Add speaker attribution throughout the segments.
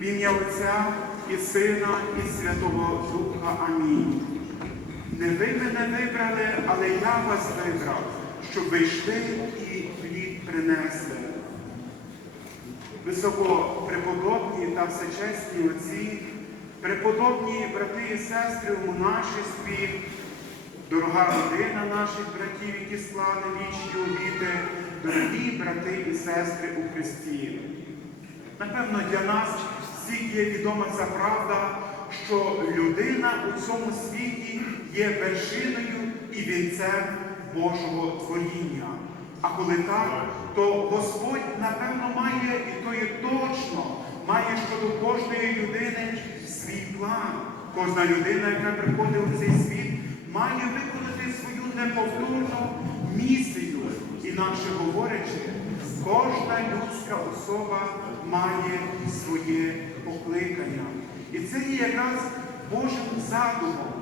Speaker 1: В ім'я Отця і Сина, і Святого Духа. Амінь. Не ви мене вибрали, але я вас вибрав, щоб ви йшли і плід принесли. Високопреподобні та всечесні отці, преподобні брати і сестри у монашестві, дорога родина наших братів, які склали вічні обіди, дорогі брати і сестри у Христі. Напевно, для нас всіх є відома ця правда, що людина у цьому світі є вершиною і вінцем Божого творіння. А коли так, то Господь, напевно, має, і то є точно, має щодо кожної людини свій план. Кожна людина, яка приходить у цей світ, має виконати свою неповторну місію. Інакше говорячи, кожна людська особа має своє покликання. І це є якраз Божим задумом.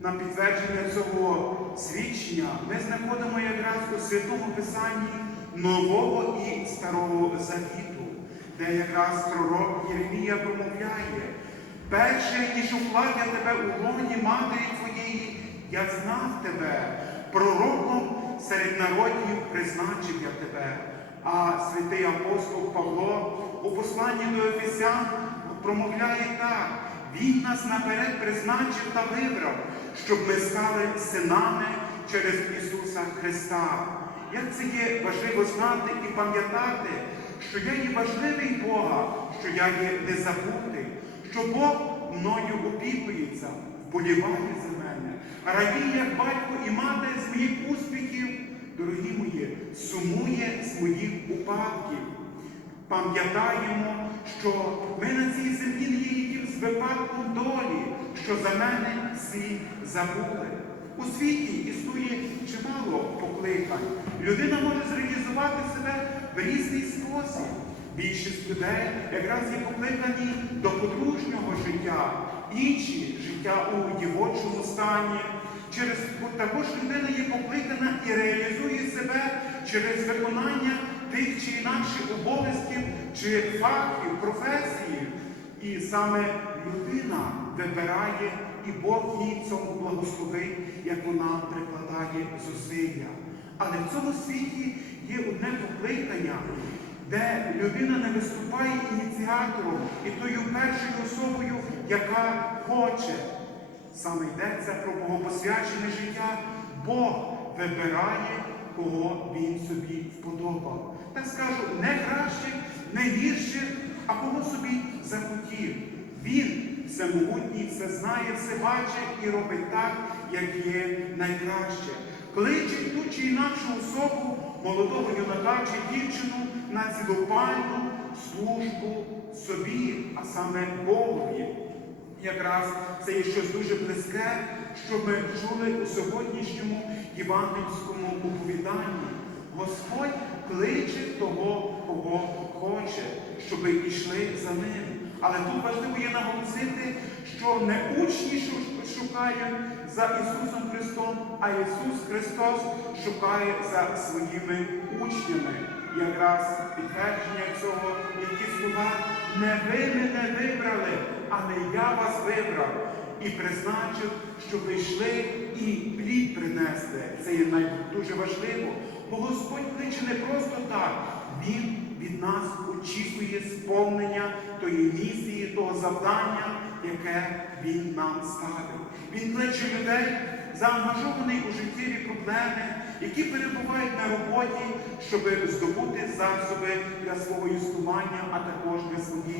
Speaker 1: На підтвердження цього свідчення ми знаходимо якраз у Святому Писанні Нового і Старого Завіту, де якраз пророк Єремія промовляє, перше, ніж укладя тебе у лоні матері твоєї, я знав тебе, пророком серед народів призначив я тебе. А святий апостол Павло у посланні до Ефесян промовляє так. Він нас наперед призначив та вибрав, щоб ми стали синами через Ісуса Христа. Як це є важливо знати і пам'ятати, що я є важливий Бога, що я є незабутий, що Бог мною опікується, вболіває за мене, радіє, як батько і мати з моїх успіхів, дорогі мої, сумує з моїх упадків. Пам'ятаємо, що ми на цій землі не є якимсь випадком долі, що за мене всі забули. У світі існує чимало покликань. Людина може зреалізувати себе в різний спосіб. Більшість людей якраз є покликані до подружнього життя, інші життя у дівочому стані. Через також людина є покликана і реалізує себе через виконання тих чи інакших обов'язків чи фактів, професії. І саме людина вибирає, і Бог їй цьому благословить, як вона прикладає зусилля. Але в цьому світі є одне покликання, де людина не виступає ініціатором і тою першою особою, яка хоче. Саме йдеться про богопосвячене життя. Бог вибирає, кого він собі вподобав. Так скажу, не кращих, не гірших, а кого собі захотів. Він всемогутній, все знає, все бачить і робить так, як є найкраще. Кличе ту чи інакшу особу, молодого юнака чи дівчину на цілопальну службу собі, а саме Богові. Якраз це є щось дуже близьке, що ми чули у сьогоднішньому євангельському оповіданні. Господь кличе того, кого хоче, щоб йшли за ним. Але тут важливо є наголосити, що не учні шукають за Ісусом Христом, а Ісус Христос шукає за своїми учнями. Якраз підтвердження цього, які слова не ви мене вибрали, але я вас вибрав і призначив, щоб ви йшли і плід принесли. Це є дуже важливо. Бо Господь кличе не просто так. Він від нас очікує сповнення тої місії, того завдання, яке Він нам ставив. Він кличе людей, заангажований у життєві проблеми, які перебувають на роботі, щоб здобути засоби для свого існування, а також для своєї.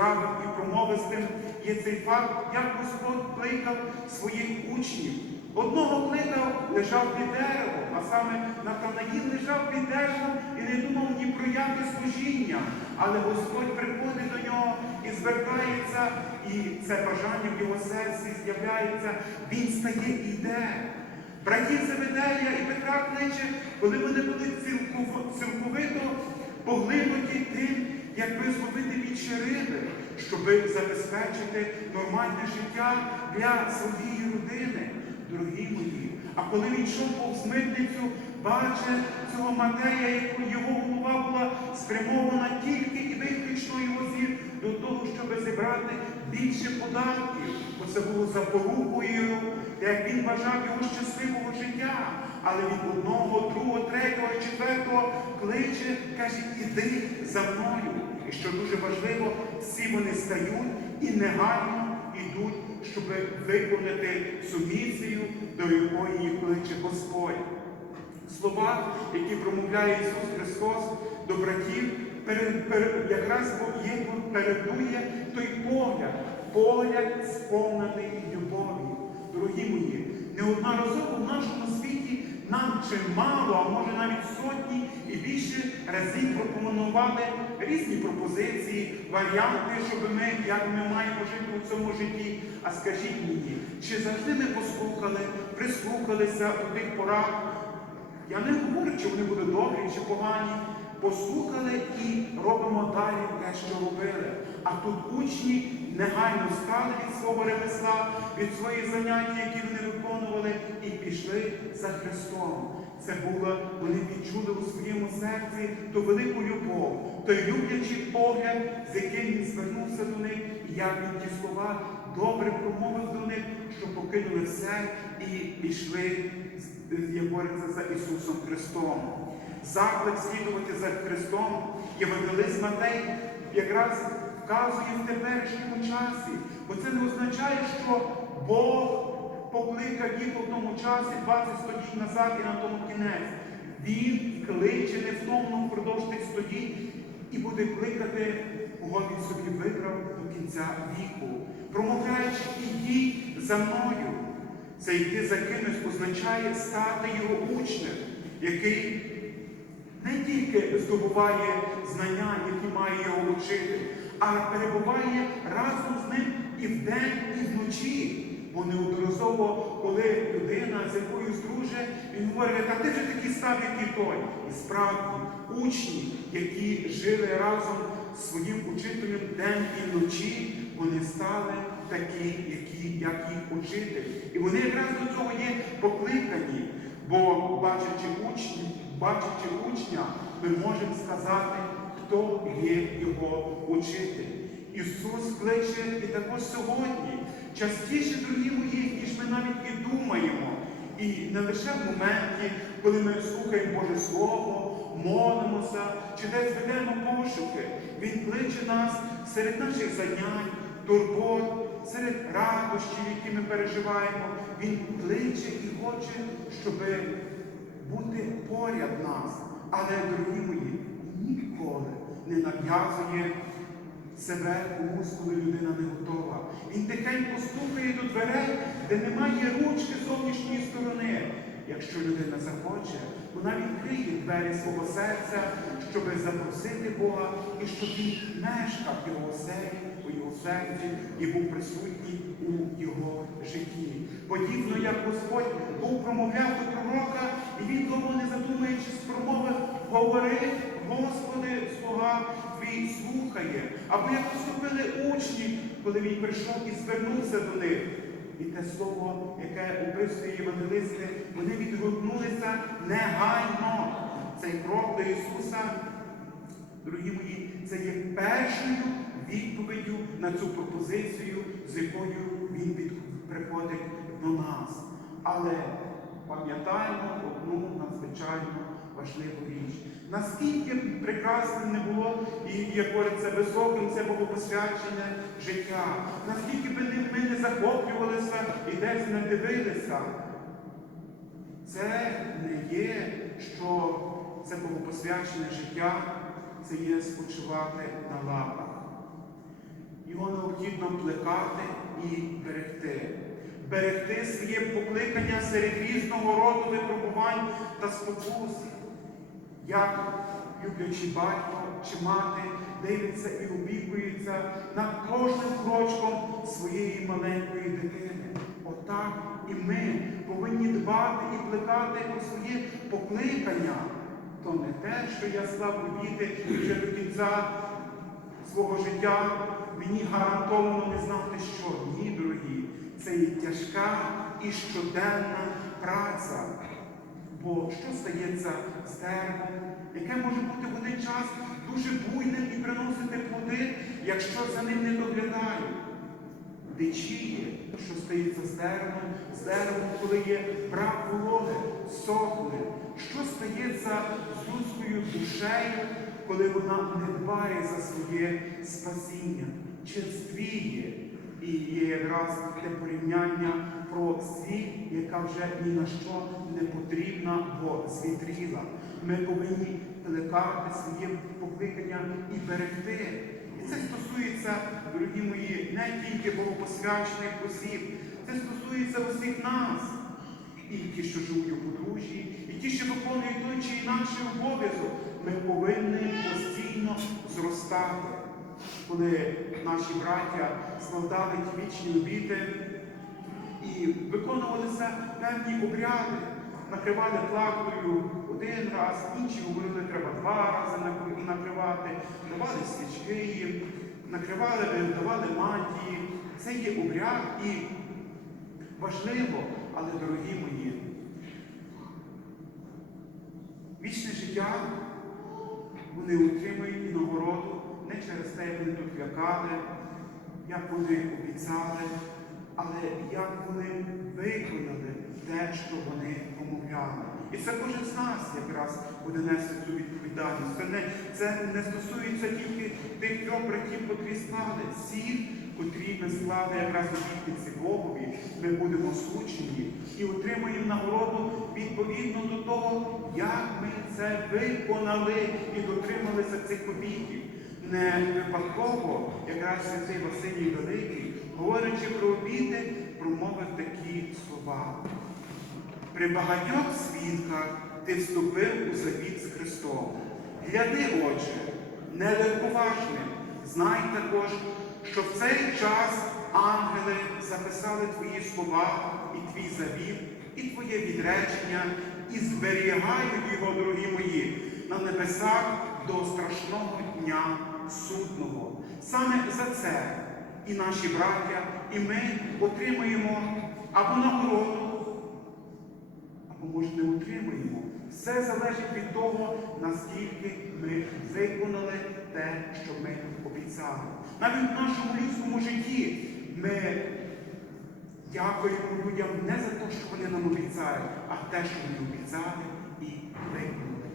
Speaker 1: Яскравим і промовистим є цей факт, як Господь кликав своїх учнів. Одного кликав, лежав під деревом, а саме Натанаїл лежав під деревом і не думав ні про яке служіння. Але Господь приходить до нього і звертається, і це бажання в його серці з'являється. Він стає і йде. Братів Заведея і Петра кличе, коли вони були цілковито поглинуті тим, як би зловити більше риби, щоб забезпечити нормальне життя для своєї родини. Дорогі мої, а коли він йшов повз митницю, бачить цього Матея, яку його голова була спрямована тільки і виключно його зір до того, щоб зібрати більше податків, бо це було запорукою, як він бажав його щасливого життя. Але від одного, другого, третього, четвертого кличе, каже, іди за мною. І що дуже важливо, всі вони стають і негайно йдуть, щоб виконати цю місію, до якої їх кличе Господь. Слова, які промовляє Ісус Христос до братів, якраз є, передує той погляд, погляд сповнений любові. Дорогі мої, неодноразово в нашому світі нам чимало, а може навіть сотні і більше разів пропонували різні пропозиції, варіанти, щоб ми, як ми маємо жити у цьому житті. А скажіть мені, чи завжди ми послухали, прислухалися у тих порах? Я не говорю, чи вони були добрі чи погані. Послухали і робимо далі те, що робили. А тут учні негайно стали від свого ремесла, від своїх занять, які вони виконували, і пішли за Христом. Це було, вони відчули у своєму серці ту велику любов, той люблячий погляд, з яким він звернувся до них, і як він ті слова добре промовив до них, що покинули все і пішли як говориться за Ісусом Христом. Заклик слідувати за Христом Євангелист Матей якраз вказує в теперішньому часі, бо це не означає, що Бог покликав їх у тому часі 20 століть назад і на тому кінець. Він кличе невтомно впродовж тих століть і буде кликати, кого він собі вибрав до кінця віку, промовляючи ідіть за мною. Це йти за кимось означає стати його учнем, який не тільки здобуває знання, які має його вчити, а перебуває разом з ним і вдень, і вночі. Бо неодноразово, коли людина з якоюсь друже, він говорить, а ти вже такий став, як і той. І справді учні, які жили разом з своїм учителем день і вночі, вони стали такі, які, як їх учитель. І вони якраз до цього є покликані, бо бачачи учні, бачачи учня, ми можемо сказати, хто є його учитель. Ісус кличе і також сьогодні, частіше, дорогі мої, ніж ми навіть і думаємо. І не лише в моменті, коли ми слухаємо Боже Слово, молимося чи десь ведемо пошуки. Він кличе нас серед наших занять, турбот, серед радощів, які ми переживаємо. Він кличе і хоче, щоб бути поряд нас. Але, дорогі нав'язує себе комусь, коли людина не готова. Він тихенько стукає до дверей, де немає ручки зовнішньої сторони. Якщо людина захоче, вона відкриє двері свого серця, щоб запросити Бога і щоб він мешкав в його оселі, у його серці і був присутній у його житті. Подібно як Господь був промовляв до пророка, і він довго не задумуючись промовив, говори, Господи, слуга твій слухає. Або як поступили учні, коли він прийшов і звернувся до них. І те слово, яке описує євангелисти, вони відгукнулися негайно. Цей крок до Ісуса, дорогі мої, це є першою відповіддю на цю пропозицію, з якою Він приходить до нас. Але пам'ятаємо одну надзвичайно важливу річ. Наскільки прекрасним не було і, як говориться, високим це богопосвячене життя, наскільки б ми не захоплювалися і десь не дивилися, це не є, що це богопосвячене життя, це є спочивати на лапах. Його необхідно плекати і берегти. Берегти своє покликання серед різного роду випробувань та спокус. Як люблячий батько чи мати дивиться і опікується над кожним крочком своєї маленької дитини. Отак і ми повинні дбати і плекати про своє покликання. То не те, що я слабо діти і вже до кінця свого життя мені гарантовано не знати, що ні, дорогі. Це є тяжка і щоденна праця. Бо що стається з деревом, яке може бути в один час дуже буйним і приносити плоди, якщо за ним не доглядають? дичіє, що стається з деревом, з деревом, коли є брак вологи, сохне. Що стається з людською душею, коли вона не дбає за своє спасіння, черствіє. І є якраз те порівняння про світ, яка вже ні на що не потрібна, бо звітріла. Ми повинні плекати своє покликання і берегти. І це стосується, дорогі мої, не тільки богопосвячених осіб, це стосується усіх нас. І ті, що живуть у подружжі, і ті, що виконують той чи інакший обов'язок, ми повинні постійно зростати. Коли наші браття складали ті вічні обіти і виконувалися певні обряди, накривали плакою один раз, інші говорили, треба два рази накривати, давали свічки накривали, давали мантії. Це є обряд і важливо, але дорогі мої, вічне життя вони отримують і нагороду не через те, як вони тут лякали, як вони обіцяли, але як вони виконали те, що вони промовляли. І це кожен з нас якраз буде нести цю відповідальність. Це не, це не стосується тільки тих трьох братів, котрі склали. Всіх, котрі ми склали якраз обітниці Богові, ми будемо сучені і отримаємо нагороду відповідно до того, як ми це виконали і дотрималися цих обітів. Не випадково, якраз святий Василій Великий, говорячи про обіти, промовив такі слова. При багатьох свідках ти вступив у завіт з Христом. Гляди, Отже, не легковажним. Знай також, що в цей час ангели записали твої слова і твій завіт, і твоє відречення, і зберігають його, дорогі мої, на небесах до страшного дня судного. Саме за це і наші браття, і ми отримуємо або нагороду, або може не отримаємо. Все залежить від того, наскільки ми виконали те, що ми обіцяли. Навіть в нашому людському житті ми дякуємо людям не за те, що вони нам обіцяють, а те, що вони обіцяли і виконали.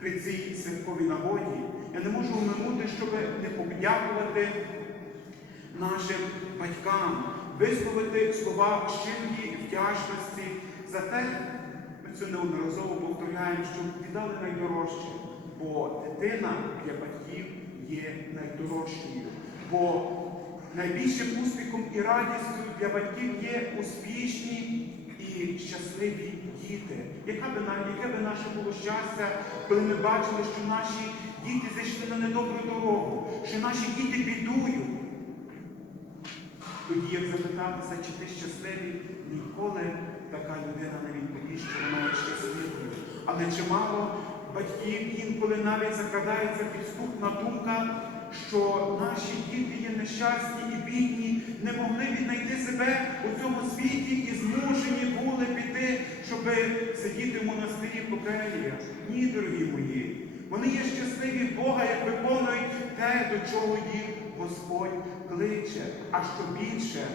Speaker 1: При цій святковій нагоді я не можу оминути, щоб не подякувати нашим батькам, висловити слова щирої вдячності за те, ми це неодноразово повторяємо, що віддали найдорожче, бо дитина для батьків є найдорожчою. Бо найбільшим успіхом і радістю для батьків є успішні і щасливі діти. Яка би яке би наше було щастя, коли ми бачили, що наші діти зайшли на недобру дорогу, що наші діти бідують. Тоді, як запитатися, чи ти щасливий, ніколи така людина не відповість, що вона є щасливою. Але чимало батьків інколи навіть закрадається підступна думка, що наші діти є нещасні і бідні, не могли віднайти себе у цьому світі і змушені були піти, щоб сидіти в монастирі Покелія. Ні, дорогі мої. Вони є щасливі Бога, як виконують те, до чого їх Господь кличе. А що більше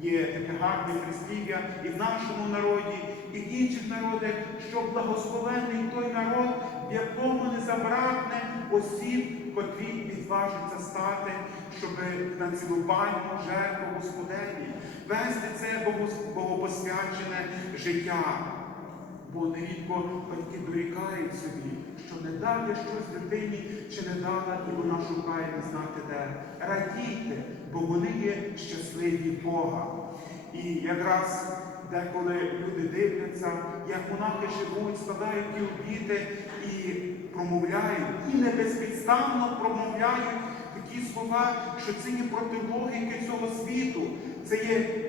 Speaker 1: є таке гарне прислів'я і в нашому народі, і в інших народах, що благословений той народ, в якому не забракне осіб, котрі відважаться стати, щоб на цілувальну жертву Господеві вести це богопосвячене життя. Бо нерідко батьки дорікають собі, що не дали щось дитині чи не дала, і вона шукає не знати де. Радійте, бо вони є щасливі Бога. І якраз деколи люди дивляться, як монахи живуть, складають ті обіти і промовляють, і не безпідставно промовляють такі слова, що це є проти логіки цього світу. Це є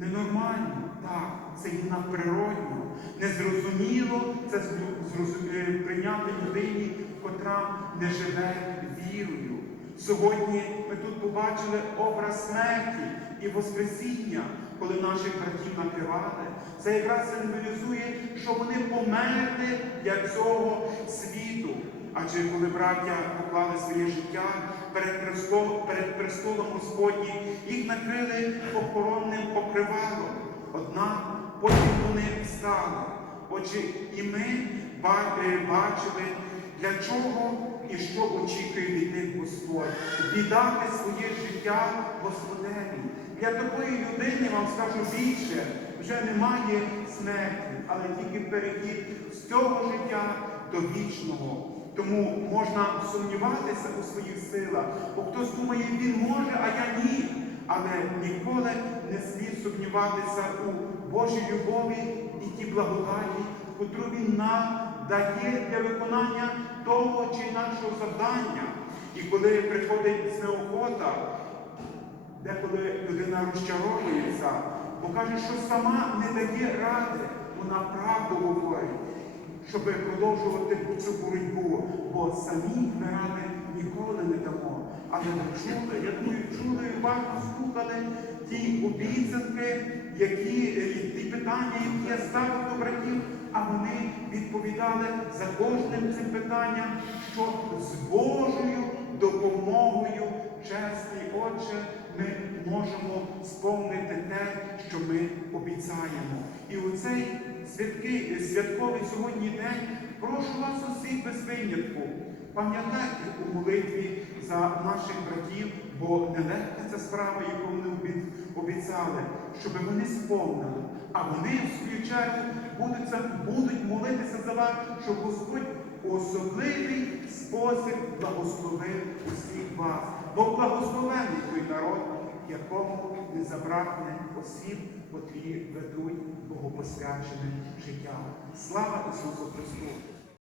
Speaker 1: Ненормально, так, це є надприродно. Незрозуміло це е, прийняти людині, котра не живе вірою. Сьогодні ми тут побачили образ смерті і Воскресіння, коли наших братів накривали. Це якраз символізує, що вони померли для цього світу. Адже коли браття поклали своє життя, перед престолом, перед престолом Господнім, їх накрили охоронним покривалом. Однак потім вони встали. Отже, і ми е, бачили, для чого і що очікує від них Господь. Віддати своє життя Господеві. Для такої людини, вам скажу більше, вже немає смерті, але тільки перехід з цього життя до вічного. Тому можна сумніватися у своїх силах, бо хтось думає, він може, а я ні. Але ніколи не слід сумніватися у Божій любові і тій благодаті, котру Він нам дає для виконання того чи іншого завдання. І коли приходить неохота, деколи людина розчаровується, бо каже, що сама не дає ради, вона правду говорить, щоб продовжувати цю боротьбу, бо самі ми ради ніколи не дамо. Але чули, я думаю, чули і уважно слухали ті обіцянки, які, е, ті питання, які ставив до братів, а вони відповідали за кожним цим питанням, що з Божою допомогою, чесний Отче, ми можемо сповнити те, що ми обіцяємо. І у цей святковий сьогодні день прошу вас усіх без винятку. Пам'ятайте у молитві за наших братів, бо нелегка ця справа, яку вони обіцяли, щоб вони сповнили. А вони, в свою чергу, будуть, будуть молитися за вас, щоб Господь особливий спосіб благословив усіх вас. Бо благословений той народ, якому не забракне осіб, котрі ведуть богопосвячене життя. Слава Ісусу Христу!